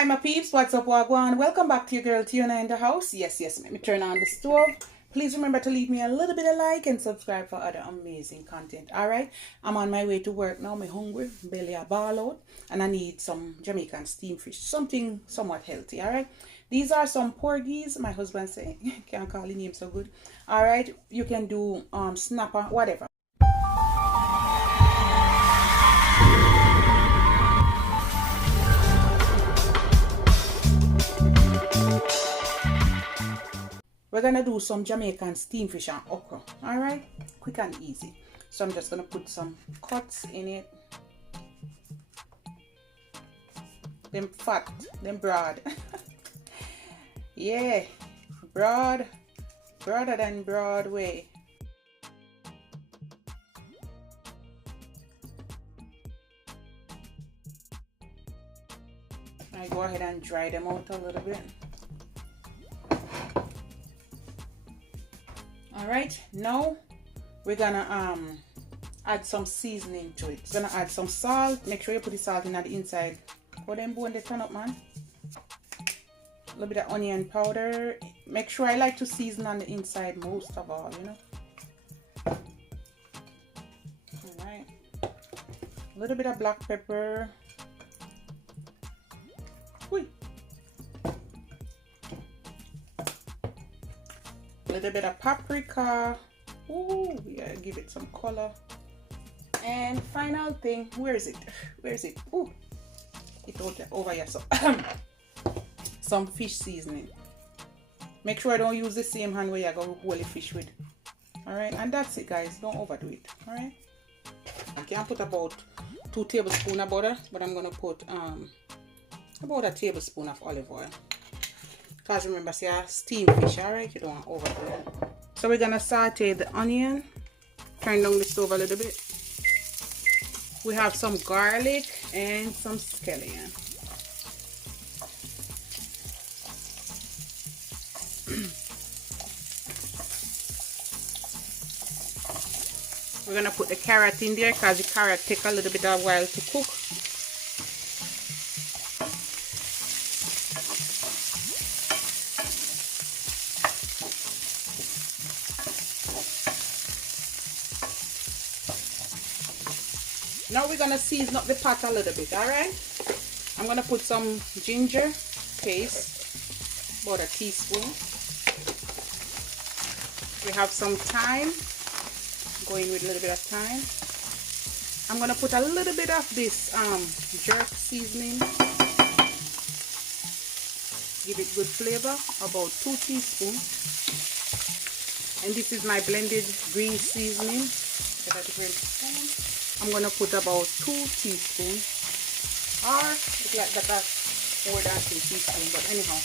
Hi my peeps, what's up, wagwan? Welcome back to your girl Tiona in the house. Yes, let me turn on the stove. Please remember to leave me a little bit of like and subscribe for other amazing content. Alright, I'm on my way to work now. I'm hungry, belly a ball out, and I need some Jamaican steamed fish, something somewhat healthy. Alright, these are some porgies. My husband say can't call the name so good. Alright, you can do snapper, whatever. We're gonna do some Jamaican steamed fish and okra. Alright, quick and easy. So I'm just gonna put some cuts in it. Them fat, them broad. Yeah, broader than Broadway. I go ahead and dry them out a little bit. Alright, now we're gonna add some seasoning to it. We're gonna add some salt. Make sure you put the salt in at the inside. Put them bone they turn up, man. A little bit of onion powder. Make sure I like to season on the inside most of all, you know. Alright. A little bit of black pepper. Whee. A little bit of paprika. Ooh, we gotta give it some color. And final thing, where is it? Ooh, it out over here. So some fish seasoning. Make sure I don't use the same hand where you're gonna roll the fish with. Alright, and that's it, guys. Don't overdo it. Alright. I can put about 2 tablespoons of butter, but I'm gonna put about a tablespoon of olive oil. Because remember, see, I steam fish, alright? You don't want to overdo it. So we're gonna saute the onion. Turn down the stove a little bit. We have some garlic and some scallion. We're gonna put the carrot in there because the carrot takes a little bit of a while to cook. Now we're gonna season up the pot a little bit, alright? I'm gonna put some ginger paste, about a teaspoon. We have some thyme, going with a little bit of thyme. I'm gonna put a little bit of this jerk seasoning. Give it good flavor, about 2 teaspoons. And this is my blended green seasoning. I'm gonna put about 2 teaspoons, or it's like that's more than 2 teaspoons, but anyhow.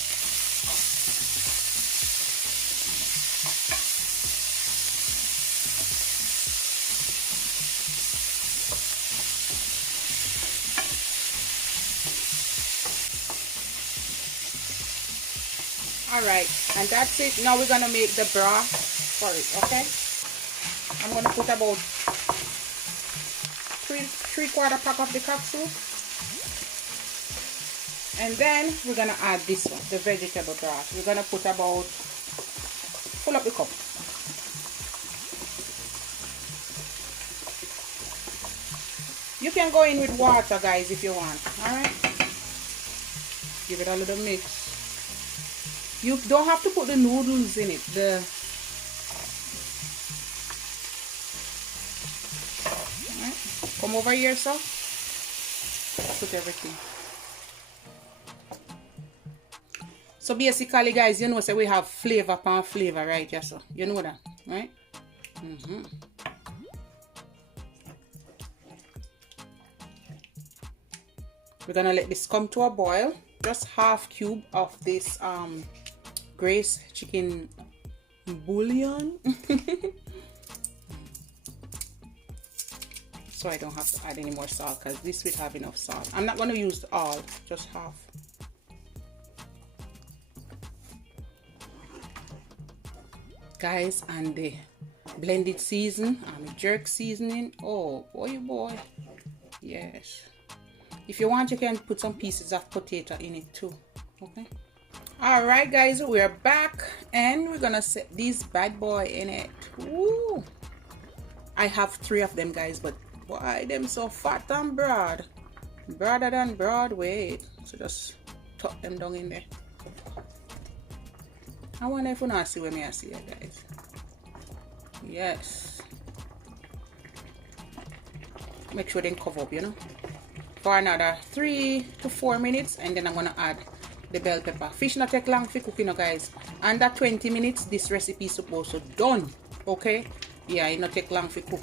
Alright, and that's it. Now we're gonna make the broth for it, okay? I'm gonna put about 3/4 pack of the capsule, and then we're gonna add this one, the vegetable broth. We're gonna put about, full up the cup. You can go in with water, guys, if you want. All right, give it a little mix. You don't have to put the noodles in it. Come over here, so put everything. So basically, guys, you know, so we have flavor upon flavor, right? Yeah, so you know that, right? We're gonna let this come to a boil. Just half cube of this Grace chicken bouillon. So I don't have to add any more salt because this will have enough salt. I'm not going to use all, just half. Guys, and the blended season and the jerk seasoning. Oh boy, yes. If you want, you can put some pieces of potato in it too. Okay. All right, guys, we're back and we're gonna set this bad boy in it. Woo! I have 3 of them, guys, but why them so fat and broad? Broader than Broadway. So just tuck them down in there. I wonder if you not see what I see here, guys. Yes. Make sure they cover up, you know, for another 3 to 4 minutes, and then I'm gonna add the bell pepper. Fish not take long for cooking, guys. Under 20 minutes, this recipe is supposed to done. Okay? Yeah, it not take long for cook.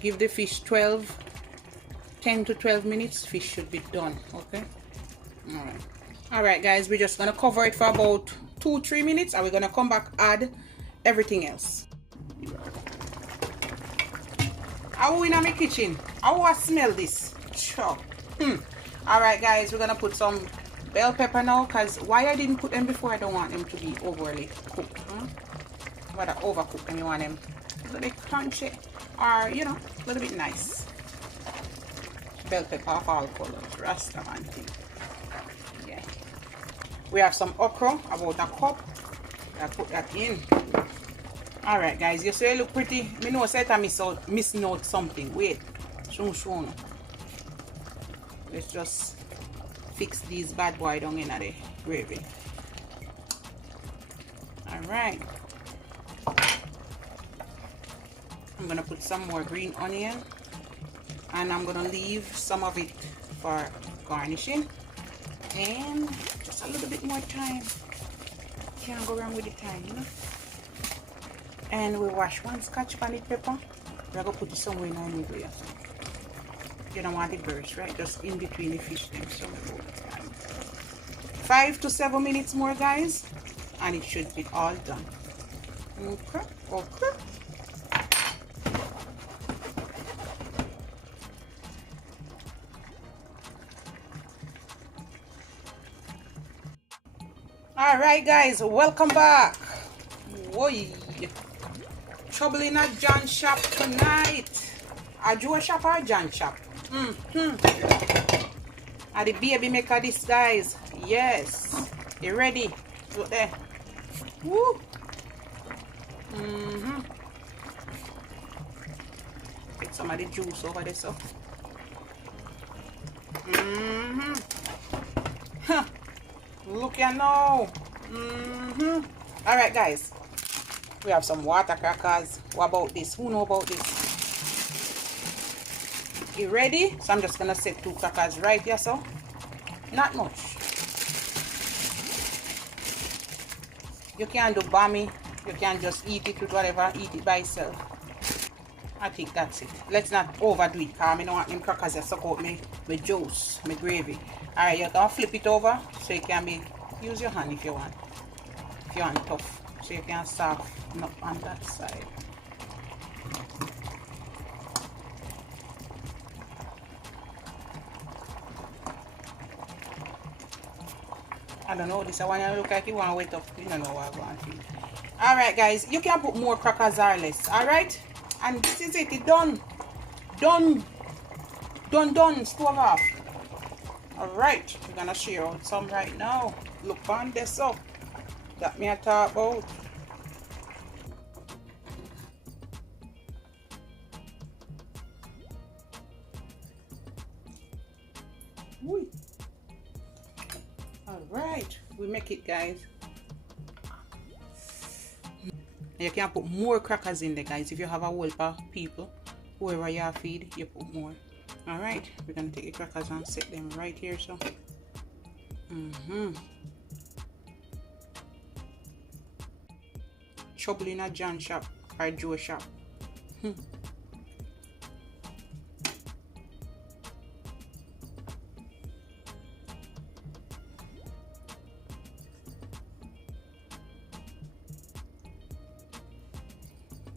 Give the fish 10 to 12 minutes. Fish should be done. Okay? Alright. Alright, guys, we're just gonna cover it for about 2-3 minutes, and we're gonna come back, add everything else. How in my kitchen? How I smell this? Sure. Alright, guys, we're gonna put some bell pepper now, because why I didn't put them before, I don't want them to be overly cooked. Rather overcooked, and you want them a little bit crunchy, or you know, a little bit nice. Bell pepper of all colors, Rastaman thing. Yeah. We have some okra, about a cup. I put that in. Alright, guys, you say it look pretty. Me know say I missing out something. Wait. Show. Let's just fix these bad boy down in the gravy. Alright. I'm gonna put some more green onion, and I'm gonna leave some of it for garnishing, and just a little bit more thyme. Can't go wrong with the thyme, you know. And we wash one scotch bonnet pepper. We're gonna put it somewhere in our middle here. You don't want it burst, right? Just in between the fish them. So 5 to 7 minutes more, guys, and it should be all done. Okay. All right, guys, welcome back. Whoa. Trouble in a John shop tonight. A Joe shop or a John shop? Are the baby maker this, guys? Yes. You ready? Look there. Woo. Get some of the juice over there, so. Look ya now. All right, guys. We have some water crackers. What about this? Who know about this? You ready? So I'm just gonna set 2 crackers right here, so not much. You can do bammy. You can just eat it with whatever. Eat it by itself. I think that's it. Let's not overdo it, because I don't want them crackers to suck out my juice, my gravy. Alright, you can flip it over so you can be. Use your hand if you want. If you want tough, so you can soften up on that side. I don't know, this I want to look like you want to wait up. You don't know what I want to do. Alright, guys, you can put more crackers or less. Alright? And this is it. It's done. Done. Stove off. Alright, we're gonna share out some right now. Look on this up. That me a talk about. Alright, we make it, guys. You can put more crackers in there, guys. If you have a whole of people, whoever you feed, you put more. Alright, we're gonna take the crackers and set them right here, so. Trouble in a John shop or Joe shop.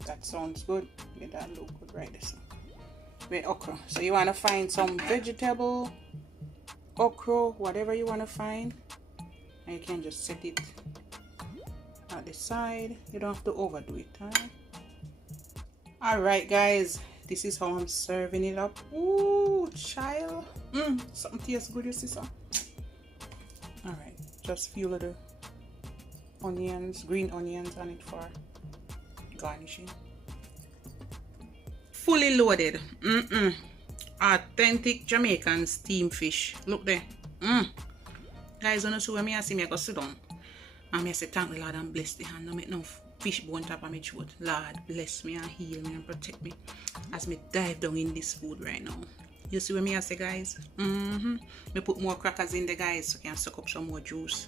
That sounds good. Get that look good right there. So. With okra. So you want to find some vegetable, okra, whatever you want to find. And you can just set it at the side. You don't have to overdo it. Alright, guys. this is how I'm serving it up. Ooh, child. Something tastes good, you see, so. Alright, just few little onions, green onions on it for garnishing. Fully loaded. Authentic Jamaican steamed fish. Look there. Guys, when you see me, I see me, I go sit down. And I say, thank the Lord and bless the hand. Don't make no fish bone top of my throat. Lord, bless me and heal me and protect me as me dive down in this food right now. You see what me I say, guys? Me put more crackers in there, guys, so I can suck up some more juice.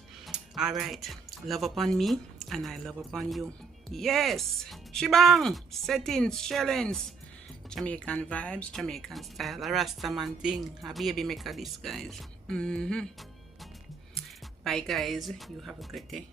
Alright, love upon me and I love upon you. Yes, shebang, settings, shellings, Jamaican vibes, Jamaican style, a Rastaman thing, a baby maker this, guys. Bye, guys. You have a good day.